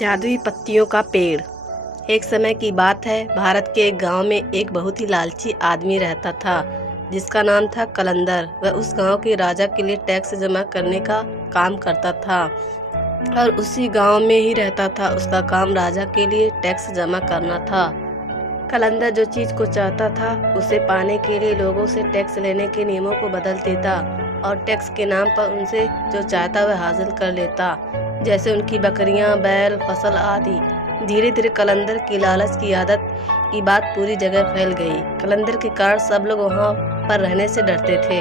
जादुई पत्तियों का पेड़। एक समय की बात है, भारत के एक गांव में एक बहुत ही लालची आदमी रहता था जिसका नाम था कलंदर। वह उस गांव के राजा के लिए टैक्स जमा करने का काम करता था और उसी गांव में ही रहता था। उसका काम राजा के लिए टैक्स जमा करना था। कलंदर जो चीज को चाहता था उसे पाने के लिए लोगों से टैक्स लेने के नियमों को बदल देता और टैक्स के नाम पर उनसे जो चाहता वह हासिल कर लेता, जैसे उनकी बकरियां, बैल, फसल आदि। धीरे धीरे कलंदर की लालच की आदत की बात पूरी जगह फैल गई। कलंदर के कारण सब लोग वहां पर रहने से डरते थे।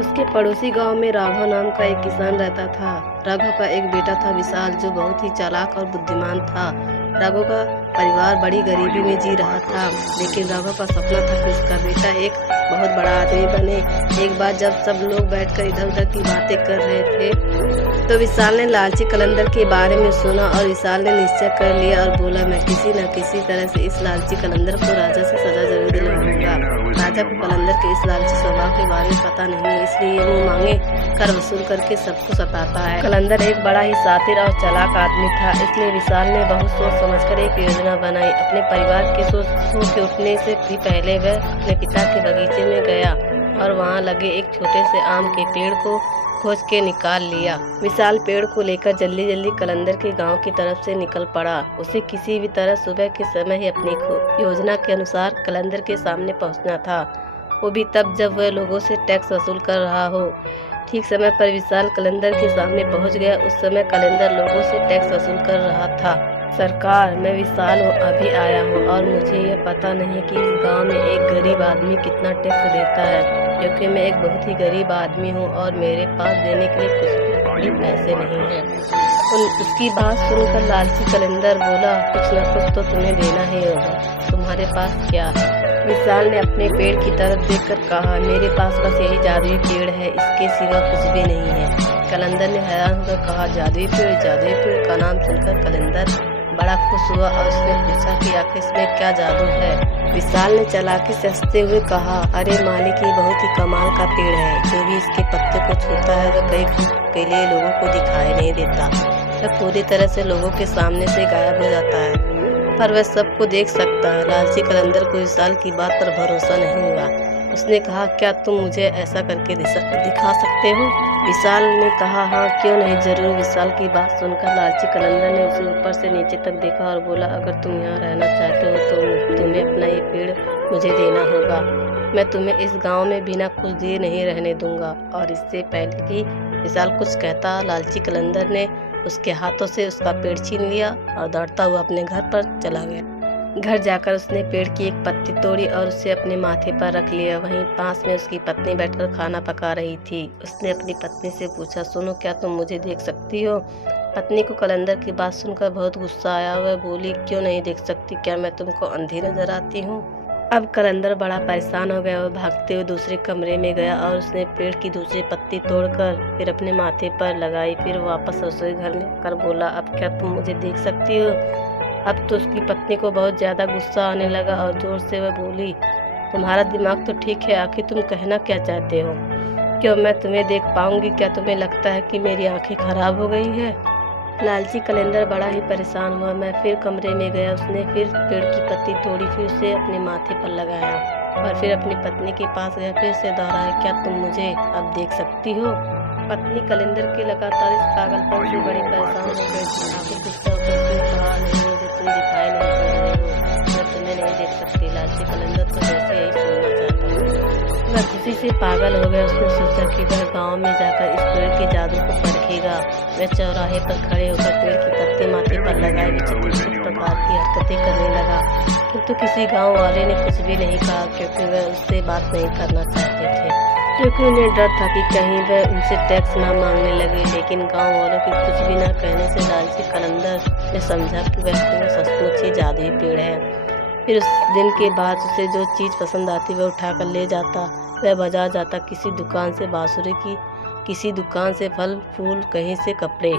उसके पड़ोसी गांव में राघव नाम का एक किसान रहता था। राघव का एक बेटा था विशाल, जो बहुत ही चालाक और बुद्धिमान था। राघव का परिवार बड़ी गरीबी में जी रहा था, लेकिन राघव का सपना था कि उसका बेटा एक बहुत बड़ा आदमी बने। एक बार जब सब लोग बैठकर इधर उधर की बातें कर रहे थे तो विशाल ने लालची कलंदर के बारे में सुना और विशाल ने निश्चय कर लिया और बोला, मैं किसी न किसी तरह से इस लालची कलंदर को राजा से सजा जरूर दिलवाऊंगा। राजा को कलंदर के इस लालची स्वभाव के बारे में पता नहीं है, इसलिए वो मांगे कर वसूल करके सबको सताता है। कलंदर एक बड़ा ही शातिर और चालाक आदमी था, इसलिए विशाल ने बहुत सोच समझकर एक योजना बनाई। अपने परिवार के सो के उठने से भी पहले वह अपने पिता के बगीचे में गया और वहां लगे एक छोटे से आम के पेड़ को खोज के निकाल लिया। विशाल पेड़ को लेकर जल्दी जल्दी कलंदर के गांव की तरफ से निकल पड़ा। उसे किसी भी तरह सुबह के समय ही अपनी योजना के अनुसार कलंदर के सामने पहुंचना था, वो भी तब जब वह लोगों से टैक्स वसूल कर रहा हो। ठीक समय पर विशाल कलंदर के सामने पहुंच गया। उस समय कलंदर लोगों से टैक्स वसूल कर रहा था। सरकार, मैं विशाल हूँ, अभी आया हूँ और मुझे यह पता नहीं कि इस गांव में एक गरीब आदमी कितना टैक्स देता है, क्योंकि मैं एक बहुत ही गरीब आदमी हूँ और मेरे पास देने के लिए कुछ भी पैसे नहीं हैं। उसकी बात सुनकर लालची कलंदर बोला, कुछ न कुछ तो तुम्हें देना ही होगा, तुम्हारे पास क्या है? विशाल ने अपने पेड़ की तरफ देखकर कहा, मेरे पास बस यही जादुई पेड़ है, इसके सिवा कुछ भी नहीं है। कलंदर ने हैरान होकर कहा, जादुई पेड़? जादुई पेड़ का नाम सुनकर कलंदर बड़ा खुश हुआ और उसने पूछा कि आखिर इसमें क्या जादू है। विशाल ने चालाकी से हंसते हुए कहा, अरे मालिक, ये बहुत ही कमाल का पेड़ है। जो भी इसके पत्ते को छूता है वह कई घंटों के लिए लोगों को दिखाई नहीं देता। वह पूरी तरह से लोगों के सामने से गायब हो जाता है, पर वह सबको देख सकता है। लालची कलंदर को विशाल की बात पर भरोसा नहीं हुआ। उसने कहा, क्या तुम मुझे ऐसा करके दिखा सकते हो? विशाल ने कहा, हाँ क्यों नहीं, जरूर। विशाल की बात सुनकर लालची कलंदर ने उसे ऊपर से नीचे तक देखा और बोला, अगर तुम यहाँ रहना चाहते हो तो तुम्हें अपना ये पेड़ मुझे देना होगा। मैं तुम्हें इस गांव में बिना कुछ दिए नहीं रहने दूंगा। और इससे पहले कि विशाल कुछ कहता, लालची कलंदर ने उसके हाथों से उसका पेड़ छीन लिया और दौड़ता हुआ अपने घर पर चला गया। घर जाकर उसने पेड़ की एक पत्ती तोड़ी और उसे अपने माथे पर रख लिया। वहीं पास में उसकी पत्नी बैठकर खाना पका रही थी। उसने अपनी पत्नी से पूछा, सुनो, क्या तुम मुझे देख सकती हो? पत्नी को कलंदर की बात सुनकर बहुत गुस्सा आया। वह बोली, क्यों नहीं देख सकती? क्या मैं तुमको अंधी नजर आती हूँ? अब कलंदर बड़ा परेशान हो गया। वह भागते हुए दूसरे कमरे में गया और उसने पेड़ की दूसरी पत्ती तोड़कर फिर अपने माथे पर लगाई। फिर वापस रसोई घर में आकर बोला, अब क्या तुम मुझे देख सकती हो? अब तो उसकी पत्नी को बहुत ज्यादा गुस्सा आने लगा और जोर से वह बोली, तुम्हारा दिमाग तो ठीक है, आखिर तुम कहना क्या चाहते हो? क्यों मैं तुम्हें देख पाऊंगी? क्या तुम्हें लगता है कि मेरी आंखें खराब हो गई है? लालची कलंदर बड़ा ही परेशान हुआ। मैं फिर कमरे में गया। उसने फिर पेड़ की पत्ती तोड़ी, फिर उसे अपने माथे पर लगाया और फिर अपनी पत्नी के पास गया। फिर से दोहराया, क्या तुम मुझे अब देख सकती हो? पत्नी कलंदर के लगातार इस पागलपन से बड़ी परेशान हो गई थी। आखिर गुस्सा होकर उसने कहा, नहीं, मुझे तुम दिखाई नहीं पड़ रहे हो, मैं तुम्हें नहीं देख सकती। लालची कलंदर तो वैसे यही सुनना चाहता हूँ। वह खुशी से पागल हो गया। उसने सोचा कि वह गांव में जाकर इस पेड़ के जादू को परखेगा। वह चौराहे पर खड़े होकर पेड़ की पत्ती माथे पर लगाए विचित्र प्रकार की हरकतें करने लगा, किंतु किसी गाँव वाले ने कुछ भी नहीं कहा, क्योंकि वह उससे बात नहीं करना चाहते थे, क्योंकि उन्हें डर था कि कहीं वह उनसे टैक्स ना मांगने लगे। लेकिन गांव वालों के कुछ भी न कहने से लालची कलंदर ने समझा कि वह पेड़ सचमुच ही जादुई पेड़ है। फिर उस दिन के बाद उसे जो चीज़ पसंद आती वह उठाकर ले जाता। वह बाजार जाता, किसी दुकान से बांसुरी की, किसी दुकान से फल फूल, कहीं से कपड़े।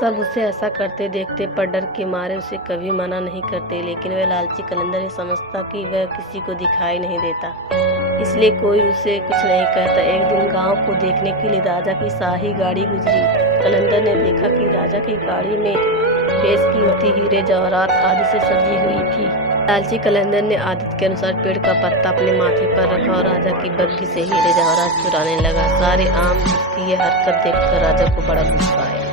सब उसे ऐसा करते देखते, पर डर के मारे उसे कभी मना नहीं करते। लेकिन वह लालची कलंदर ये समझता कि वह किसी को दिखाई नहीं देता, इसलिए कोई उसे कुछ नहीं कहता। एक दिन गांव को देखने के लिए राजा की शाही गाड़ी गुजरी। कलंदर ने देखा कि राजा की गाड़ी में बेशकीमती हीरे जवाहरात आदि से सजी हुई थी। लालची कलंदर ने आदत के अनुसार पेड़ का पत्ता अपने माथे पर रखा और राजा की बग्घी से हीरे जवाहरात चुराने लगा। सारे आम उसकी यह हरकत देखकर राजा को बड़ा गुस्सा आया।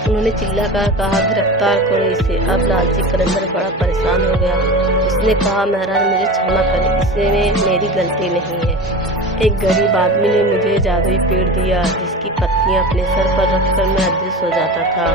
उन्होंने चिल्लाकर कहा, गिरफ्तार करो इसे। अब लालची कलंदर बड़ा परेशान हो गया। उसने कहा, महाराज मुझे क्षमा करें, इसमें मेरी गलती नहीं है। एक गरीब आदमी ने मुझे जादुई पेड़ दिया जिसकी पत्तियां अपने सर पर रखकर मैं अदृश्य हो जाता था,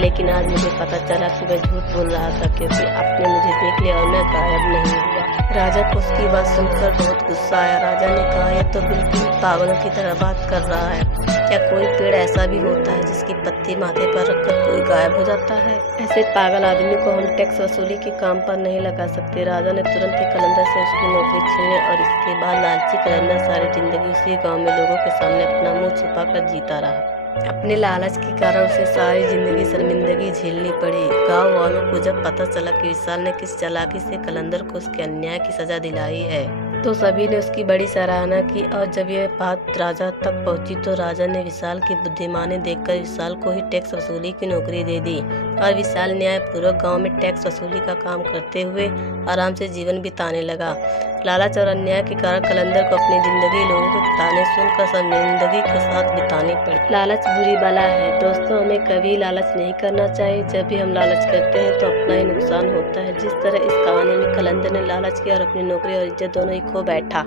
लेकिन आज मुझे पता चला कि मैं झूठ बोल रहा था क्योंकि आपने मुझे देख लिया और मैं गायब नहीं हुआ। राजा को उसकी बात सुनकर बहुत गुस्सा आया। राजा ने कहा, यह तो बिल्कुल पागलों की तरह बात कर रहा है। क्या कोई पेड़ ऐसा भी होता है जिसकी पत्ती माथे पर रखकर कोई गायब हो जाता है? ऐसे पागल आदमी को हम टैक्स वसूली के काम पर नहीं लगा सकते। राजा ने तुरंत ही कलंदर से उसकी नौकरी छीन ली और इसके बाद लालची कलंदर सारी जिंदगी उसी गांव में लोगों के सामने अपना मुंह छुपाकर जीता रहा। अपने लालच के कारण उसे सारी जिंदगी शर्मिंदगी झेलनी पड़ी। गांव वालों को जब पता चला कि विशाल ने किस चालाकी से कलंदर को उसके अन्याय की सजा दिलाई है तो सभी ने उसकी बड़ी सराहना की। और जब यह बात राजा तक पहुंची तो राजा ने विशाल की बुद्धिमानी देखकर विशाल को ही टैक्स वसूली की नौकरी दे दी और विशाल न्यायपूर्वक गांव में टैक्स वसूली का काम करते हुए आराम से जीवन बिताने लगा। लालच और अन्याय के कारण कलंदर को अपनी जिंदगी लोगों के ताने सुनकर शर्मिंदगी के साथ बितानी पड़ी। लालच बुरी बला है दोस्तों, हमें कभी लालच नहीं करना चाहिए। जब भी हम लालच करते हैं तो अपना ही नुकसान होता है। जिस तरह इस कहानी में कलंदर ने लालच किया और अपनी नौकरी और इज्जत दोनों ही खो बैठा।